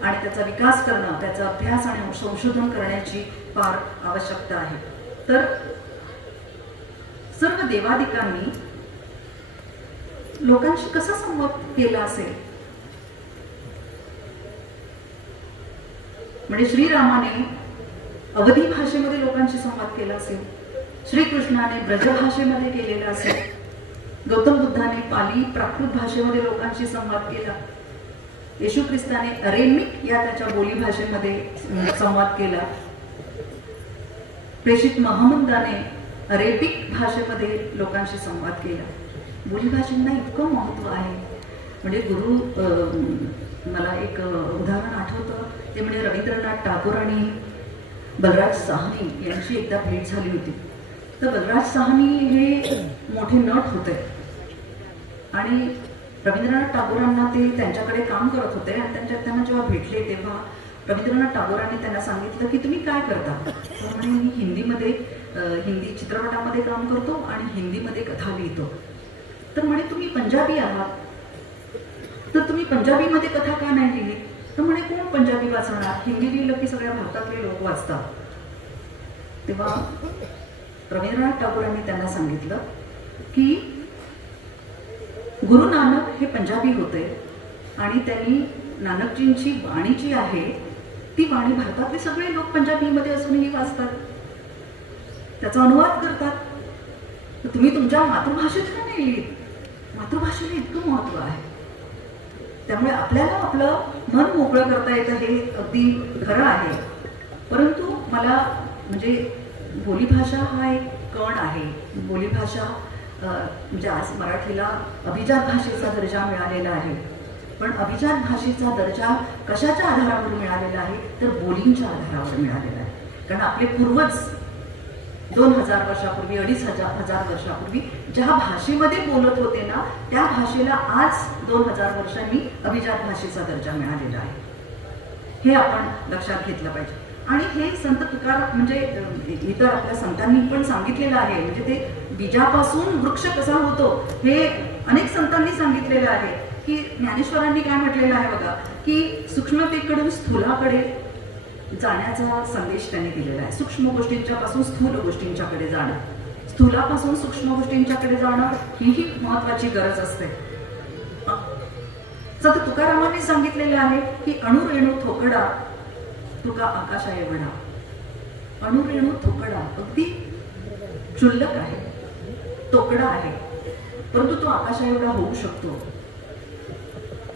आणि त्याचा विकास करणं, त्याचा अभ्यास आणि संशोधन करण्याची फार आवश्यकता आहे. तर सर्व देवादिकांनी लोकांशी कसा संवाद केला असेल? म्हणजे श्रीरामाने अवधी भाषेमध्ये लोकांशी संवाद केला असेल, श्रीकृष्णाने ब्रजभाषेमध्ये केलेला असेल, गौतम बुद्धाने पाली प्राकृत भाषेमध्ये लोकांशी संवाद केला, येशू ख्रिस्ताने अरेमिक या त्याच्या बोली भाषेमध्ये संवाद केला, प्रेषित महमदाने अरेबिक भाषेमध्ये लोकांशी संवाद केला. बोलीभाषेंना इतकं महत्व आहे. म्हणजे गुरु मला एक उदाहरण आठवतं, ते म्हणजे रवींद्रनाथ टागोर आणि बलराज साहनी यांची एकदा भेट झाली होती. तर बलराज साहनी हे मोठे नट होते आणि रवींद्रनाथ टागोरांना ते त्यांच्याकडे काम करत होते आणि त्यांना जेव्हा भेटले तेव्हा रवींद्रनाथ टागोरांनी त्यांना सांगितलं की तुम्ही काय करता? तर म्हणे मी हिंदी चित्रपटामध्ये काम करतो आणि हिंदीमध्ये कथा लिहितो. तर म्हणे तुम्ही पंजाबी आहात, तर तुम्ही पंजाबीमध्ये कथा का नाही लिहिली? तर म्हणे कोण पंजाबी वाचणार? हिंदी लिहिलं की सगळ्या भारतातले लोक वाचतात. तेव्हा रवींद्रनाथ टागोरांनी त्यांना सांगितलं की गुरु नानक हे पंजाबी होते आणि त्यांनी नानकजींची वाणी जी आहे ती वाणी भारतातले सगळे लोक पंजाबीमध्ये असूनही वाचतात, त्याचा अनुवाद करतात. तर तुम्ही तुमच्या मातृभाषेत का नाही लिहित? मातृभाषेला इतकं महत्व आहे. त्यामुळे आपल्याला आपलं मन मोकळं करता येतं हे अगदी खरं आहे. परंतु मला म्हणजे बोलीभाषा हा एक कण आहे. बोलीभाषा म्हणजे आज मराठीला अभिजात भाषेचा दर्जा मिळालेला आहे. पण अभिजात भाषेचा दर्जा कशाच्या आधारावर मिळालेला आहे? तर बोलींच्या आधारावर मिळालेला आहे. कारण आपले पूर्वज 2000 वर्षापूर्वी 2500 वर्षापूर्वी ज्या भाषेमध्ये बोलत होते ना त्या भाषेला आज 2000 वर्षांनी अभिजात भाषेचा दर्जा मिळालेला आहे. हे आपण लक्षात घेतलं पाहिजे. आणि हे संत तुकाराम म्हणजे इतर आपल्या संतांनी पण सांगितलेलं आहे. म्हणजे ते बीजापासून वृक्ष कसा होतो हे अनेक संतांनी सांगितलेलं आहे. की ज्ञानेश्वरांनी काय म्हटलेलं आहे बघा, की सूक्ष्मतेकडून स्थूलाकडे जाण्याचा संदेश त्यांनी दिलेला आहे. सूक्ष्म गोष्टींच्या पासून स्थूल गोष्टींच्याकडे जाणं, स्थूलापासून सूक्ष्म गोष्टींच्याकडे जाणं ही महत्वाची गरज असते. संत तुकारामांनी सांगितलेलं आहे की अणुरेणू थोकडा तुका आकाशा एवढा. अणुरेणू थोकडा अगदी क्षुल्लक आहे, तोकडा आहे, परंतु तो आकाशा एवढा होऊ शकतो.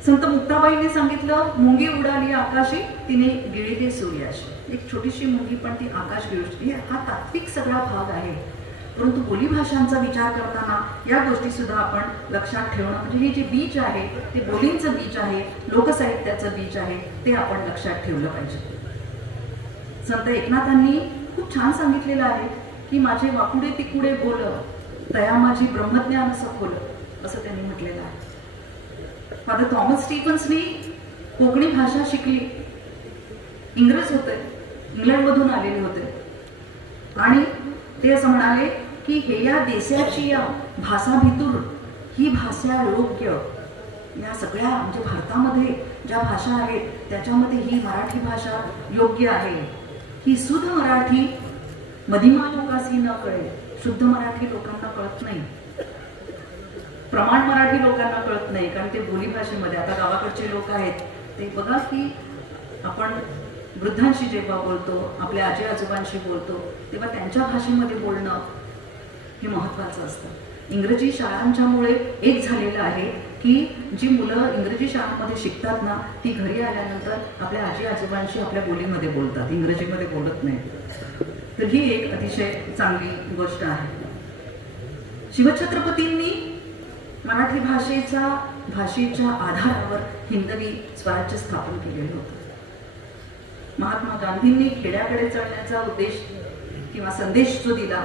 संत मुक्ताबाईंनी सांगितलं मुंगी उडाली आकाशी तिने गिळिले सूर्याशी. एक छोटीशी मुंगी पण ती आकाश गिळू शकते. हा तात्विक सगळा भाग आहे. परंतु बोलीभाषांचा विचार करताना या गोष्टी सुद्धा आपण लक्षात ठेवणं म्हणजे हे जे बीज आहे ते बोलींचं बीज आहे, लोकसाहित्याचं बीज आहे, ते आपण लक्षात ठेवलं पाहिजे. संत एकनाथांनी खूप छान सांगितलेलं आहे की माझे वाकुडे तिकुडे बोल, तया माझी ब्रह्मज्ञान सखोल, असं त्यांनी म्हटलेलं आहे. फादर थॉमस स्टीफन्सनी कोकणी भाषा शिकली. इंग्रज होते, इंग्लंडमधून आलेले होते आणि ते असं म्हणाले की हे या देशाची या भाषा भितूर ही भाषा योग्य. या सगळ्या म्हणजे भारतामध्ये ज्या भाषा आहेत त्याच्यामध्ये ही मराठी भाषा योग्य आहे. ही शुद्ध मराठी मधिमा लोकांशी न कळेल. शुद्ध मराठी लोकांना कळत नाही, प्रमाण मराठी लोकांना कळत नाही, कारण ते बोलीभाषेमध्ये. आता गावाकडचे लोक आहेत ते बघा की आपण वृद्धांशी जेव्हा बोलतो, आपल्या आजी आजोबांशी बोलतो, तेव्हा त्यांच्या भाषेमध्ये बोलणं हे महत्त्वाचं असतं. इंग्रजी शाळांच्यामुळे एक झालेलं आहे की जी मुलं इंग्रजी शाळांमध्ये शिकतात ना, ती घरी आल्यानंतर आपल्या आजी आजोबांशी आपल्या बोलीमध्ये बोलतात, इंग्रजीमध्ये बोलत नाही. तर ही एक अतिशय चांगली गोष्ट आहे. शिवछत्रपतींनी मराठी भाषेच्या आधारावर हिंदवी स्वराज्य स्थापन केलेलं होतं. महात्मा गांधींनी खेड्याकडे चढण्याचा उद्देश किंवा संदेश जो दिला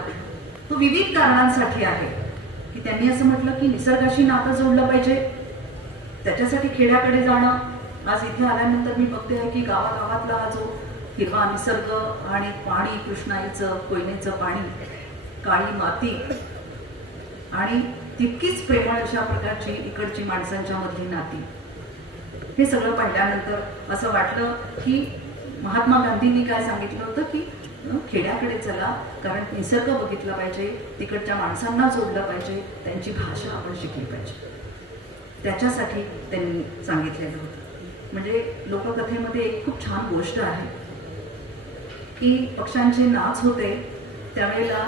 तो विविध कारणांसाठी आहे. की त्यांनी असं म्हटलं की निसर्गाशी नातं जोडलं पाहिजे, त्याच्यासाठी खेड्याकडे जाणं. आज इथे आल्यानंतर मी बघते आहे की गावागावातला हा जो हिरवा निसर्ग आणि पाणी, कृष्णाईचं कोयनेचं पाणी, काळी माती आणि तितकीच प्रेमळ अशा प्रकारची इकडची माणसांच्या मधली नाती, हे सगळं पाहिल्यानंतर असं वाटलं की महात्मा गांधींनी काय सांगितलं होतं की खेड्याकडे चला, कारण निसर्ग बघितला पाहिजे, तिकडच्या माणसांना जोडलं पाहिजे, त्यांची भाषा आपण शिकली पाहिजे. त्याच्यासाठी त्यांनी सांगितलेलं होतं. म्हणजे लोककथेमध्ये एक खूप छान गोष्ट आहे की पक्ष्यांचे नाच होते त्यावेळेला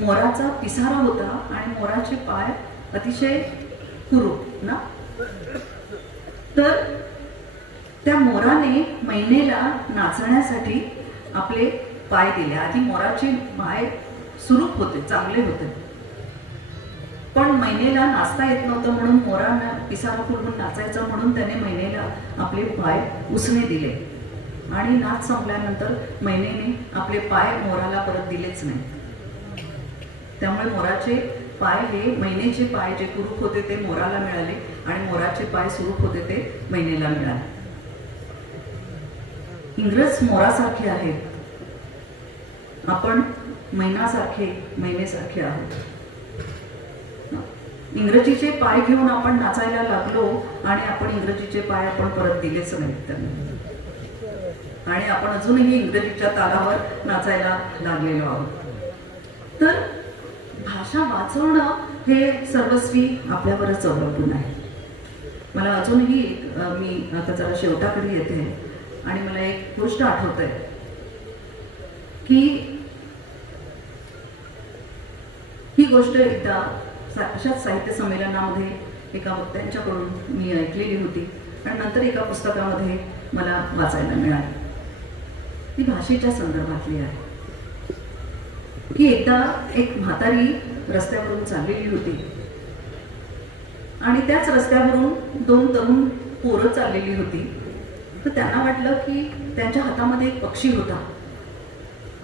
मोराचा पिसारा होता आणि मोराचे पाय अतिशय कुरूप ना. तर त्या मोराने मैनेला नाचण्यासाठी आपले पाय दिले. आधी मोराचे पाय सुरूप होते, चांगले होते, पण मैनेला नाचता येत नव्हतं म्हणून मोराला पिसारा फुलवून नाचायचं म्हणून त्याने मैनेला आपले पाय उसने दिले आणि नाच संपल्यानंतर मैनेने आपले पाय मोराला परत दिलेच नाही. त्यामुळे मोराचे पाय हे मैनेचे पाय जे कुरूप होते ते मोराला मिळाले आणि मोराचे पाय सुरूप होते ते मैनेला मिळाले. इंग्रज मोरासारखे आहेत, आपण मैनासारखे, मैनेसारखे आहोत. इंग्रजीचे पाय घेऊन आपण नाचायला लागलो आणि आपण इंग्रजीचे पाय आपण परत दिलेच नाहीत त्यांना आणि आपण अजूनही इंग्रजीच्या तालावर नाचायला लागलेलो आहोत. तर भाषा वाचवणं हे सर्वस्वी आपल्यावरच अवलंबून आहे. मला अजूनही मी आता जरा शेवटाकडे येते आणि मला एक गोष्ट आठवते की ही गोष्ट एकदा अशाच साहित्य संमेलनामध्ये एका वक्त्यांच्याकडून मी ऐकलेली होती आणि नंतर एका पुस्तकामध्ये मला वाचायला मिळाली. ती भाषेच्या संदर्भातली आहे की एकदा एक म्हातारी रस्त्यावरून चाललेली होती आणि त्याच रस्त्यावरून दोन तरुण पोरं चाललेली होती. तर त्यांना वाटलं की त्यांच्या हातामध्ये एक पक्षी होता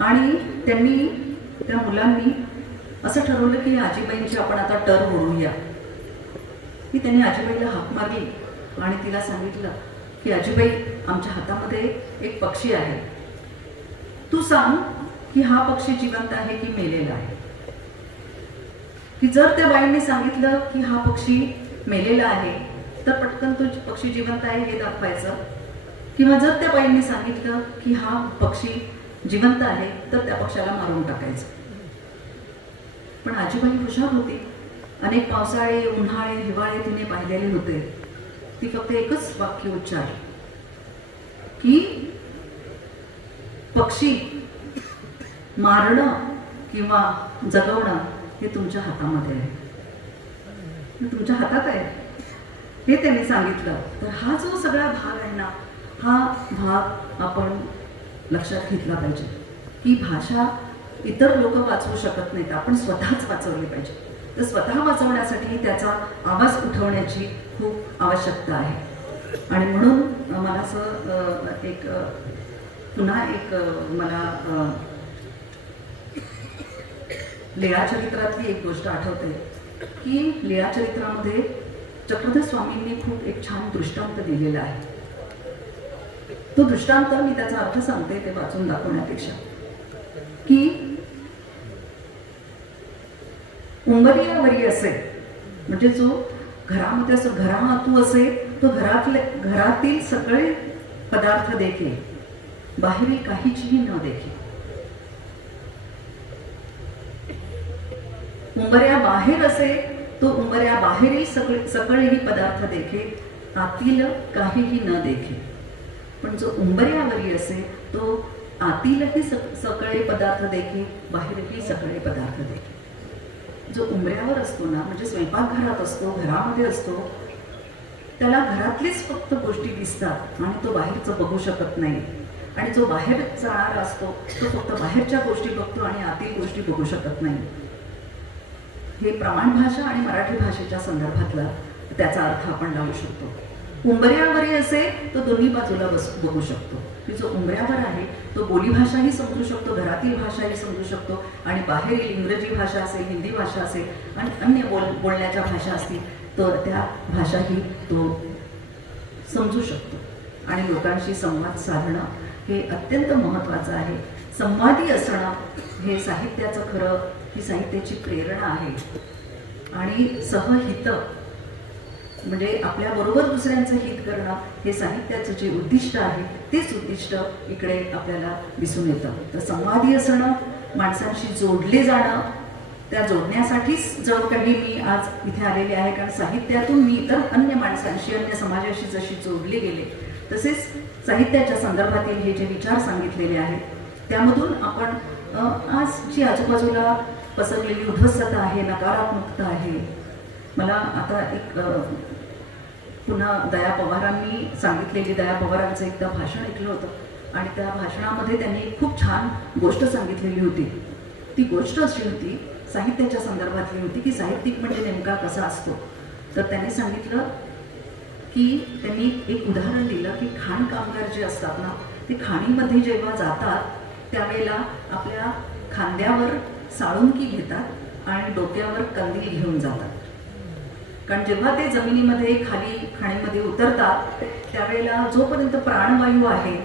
आणि त्या मुलांनी असं ठरवलं की आजीबाईंची आपण आता टर ओढूया. की त्यांनी आजीबाईला हाक मारली आणि तिला सांगितलं की आजीबाई, आमच्या हातामध्ये एक पक्षी आहे, तू सांग की हा पक्षी जिवंत आहे की मेलेला आहे. की जर त्या बाईंनी सांगितलं की हा पक्षी मेलेला आहे तर पटकन तो पक्षी जिवंत आहे हे दाखवायचं, किंवा जर त्या बाईंनी सांगितलं की हा पक्षी जिवंत आहे तर त्या पक्षाला मारून टाकायचं. पण आजीबाई हुशार होती. अनेक पावसाळे, उन्हाळे, हिवाळे तिने पाहिलेले होते. ती फक्त एकच वाक्य उच्चारली की पक्षी मारणं किंवा जगवणं हे तुमच्या हातामध्ये आहे, तुमच्या हातात आहे, हे त्यांनी सांगितलं. तर हा जो सगळा भाग आहे ना, हा भाग आपण लक्षात घेतला पाहिजे की भाषा इतर लोक वाचवू शकत नाहीत, आपण स्वतःच वाचवली पाहिजे. तर स्वतः वाचवण्यासाठी त्याचा आवाज उठवण्याची खूप आवश्यकता आहे. आणि म्हणून मला असं एक पुन्हा एक मला लीळा चरित्रातली एक गोष्ट आठवते की लीळा चरित्रामध्ये चक्रधर स्वामींनी खूप एक छान दृष्टांत दिलेला आहे. तो दृष्टांत मी त्याचा अर्थ सांगते ते वाचून दाखवण्यापेक्षा, की उंबरियावरी असे म्हणजे जो घरामध्ये असो, घरातू असे तो घरातील सगळे पदार्थ देखे, बाहेरील काहीचही न देखे. उंबऱ्या बाहेर असे तो उंबऱ्या बाहेरील सगळेही पदार्थ देखे, आतील काहीही न देखे. पण जो उंबऱ्यावरी असे तो आतीलही सगळे पदार्थ देखे, बाहेरही सगळे पदार्थ देखे. जो उंबऱ्यावर असतो ना, म्हणजे स्वयंपाकघरात असतो, घरामध्ये असतो, त्याला घरातलीच फक्त गोष्टी दिसतात आणि तो बाहेरचं बघू शकत नाही. आणि जो बाहेर जाणारा असतो तो फक्त बाहेरच्या गोष्टी बघतो आणि आतील गोष्टी बघू शकत नाही. हे प्रमाण भाषा आणि मराठी भाषेच्या संदर्भातला त्याचा अर्थ आपण लावू शकतो. उंबऱ्यावरी असे तो दोन्ही बाजूला बघू शकतो, की जो उंबऱ्यावर आहे तो बोलीभाषाही समजू शकतो, घरातील भाषाही समजू शकतो आणि बाहेरील इंग्रजी भाषा असेल, हिंदी भाषा असेल आणि अन्य बोलण्याच्या भाषा असतील तर त्या भाषाही तो समजू शकतो. आणि लोकांशी संवाद साधणं हे अत्यंत महत्त्वाचं आहे. संवादी असणं हे साहित्याचं खरं, ही साहित्याची प्रेरणा आहे. आणि सहहित म्हणजे आपल्याबरोबर दुसऱ्यांचं हित करणं हे साहित्याचं जे उद्दिष्ट आहे तेच उद्दिष्ट इकडे आपल्याला दिसून येतं. तर संवादी असणं, माणसांशी जोडले जाणं, त्या जोडण्यासाठीच जणू काही मी आज इथे आलेले आहे. कारण साहित्यातून मी इतर अन्य माणसांशी, अन्य समाजाशी जशी जोडले गेले तसेच साहित्याच्या संदर्भातील हे जे विचार सांगितलेले आहेत त्यामधून आपण आज जी आजूबाजूला पसरलेली उद्धस्तता आहे, नकारात्मकता आहे. मला आता एक पुन्हा दया पवारांनी सांगितलेली, दया पवारांचं एकदा भाषण ऐकलं होतं आणि त्या भाषणामध्ये त्यांनी खूप छान गोष्ट सांगितलेली होती. ती गोष्ट अशी होती, साहित्याच्या संदर्भातली होती, की साहित्यिक म्हणजे नेमका कसा असतो. तर त्यांनी सांगितलं की त्यांनी एक उदाहरण दिलं की खाण कामगार जे असतात ना, ते खाणीमध्ये जेव्हा जातात त्यावेळेला आपल्या खांद्यावर साळुंकी घेतात आणि डोक्यावर कंदील घेऊन जातात. कारण जेव्हा ते जमिनीमध्ये खाली खाणीमध्ये उतरतात त्यावेळेला जोपर्यंत प्राणवायू आहे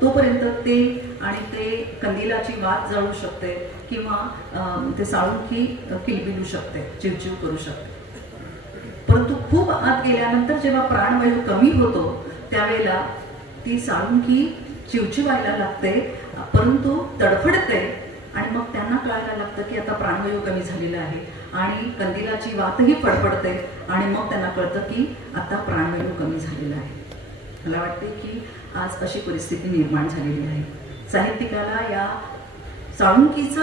तोपर्यंत ते आणि ते कंदिलाची वात जळू शकते किंवा ते साळुंकी किलबिलू शकते, चिवचिव करू शकते. परंतु खूप आत गेल्यानंतर जेव्हा प्राणवायू कमी होतो त्यावेळेला ती साळुंकी चिवचिवायला लागते, परंतु तडफडते आणि मग त्यांना कळायला लागतं की आता प्राणवायू कमी झालेला आहे आणि कंदिलाची वातही फडफडते आणि मग त्यांना कळतं की आता प्राणवायू कमी झालेला आहे. मला वाटते की आज अशी परिस्थिती निर्माण झालेली आहे. साहित्यिकाला या साळुंकीचं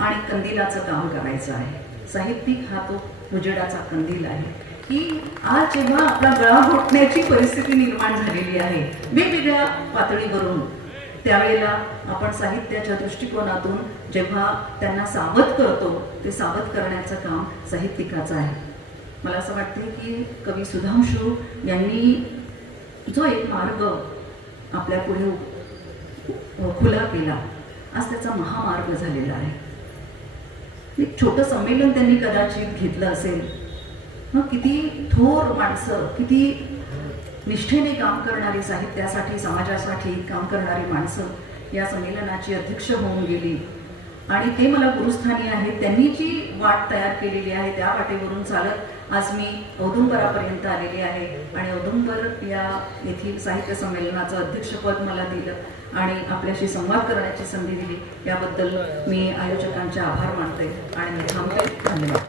आणि कंदिलाचं काम करायचं आहे. साहित्यिक हा तो उजेडाचा कंदील आहे की आज जेव्हा आपला गळा घोटण्याची परिस्थिती निर्माण झालेली आहे वेगवेगळ्या पातळीवरून, त्यावेळेला आपण साहित्याच्या दृष्टिकोनातून जेव्हा त्यांना सावध करतो ते सावध करण्याचं काम साहित्यिकाचं आहे. मला असं वाटते की कवी सुधांशू यांनी जो एक मार्ग आपल्या पुढे खुला केला, आज त्याचा महामार्ग झालेला आहे. एक छोटं संमेलन त्यांनी कदाचित घेतलं असेल. मग किती थोर माणसं, किती निष्ठेने काम करणारी, साहित्यासाठी समाजासाठी काम करणारी माणसं या संमेलनाची अध्यक्ष होऊन गेली आणि ते मला गुरुस्थानी आहेत. त्यांनी जी वाट तयार केलेली आहे त्या वाटेवरून चालत आज मी औदुंबरापर्यंत आलेली आहे आणि औदुंबर या येथील साहित्य संमेलनाचं अध्यक्षपद मला दिलं आणि आपल्याशी संवाद करण्याची संधी दिली. याबद्दल मी आयोजकांचे आभार मानते आणि मी थांबते. धन्यवाद.